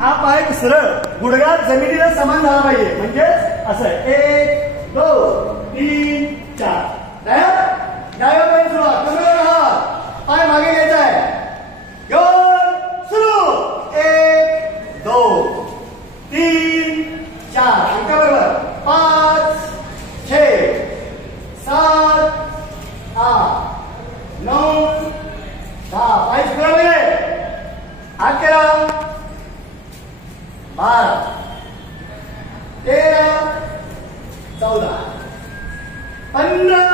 हा पाय सरळ गुडघा जमिनीला समान झाला पाहिजे. म्हणजे असं 1 2 3 4. डाव्या पाय सुरुवात. कमरेवर हात, पाय मागे घ्यायचा आहे. घेऊन सुरू. 1 2 3 4. एका बरोबर 5 6 7 8 9 10. पाय फिरवले. हात केला. 12 13 14 15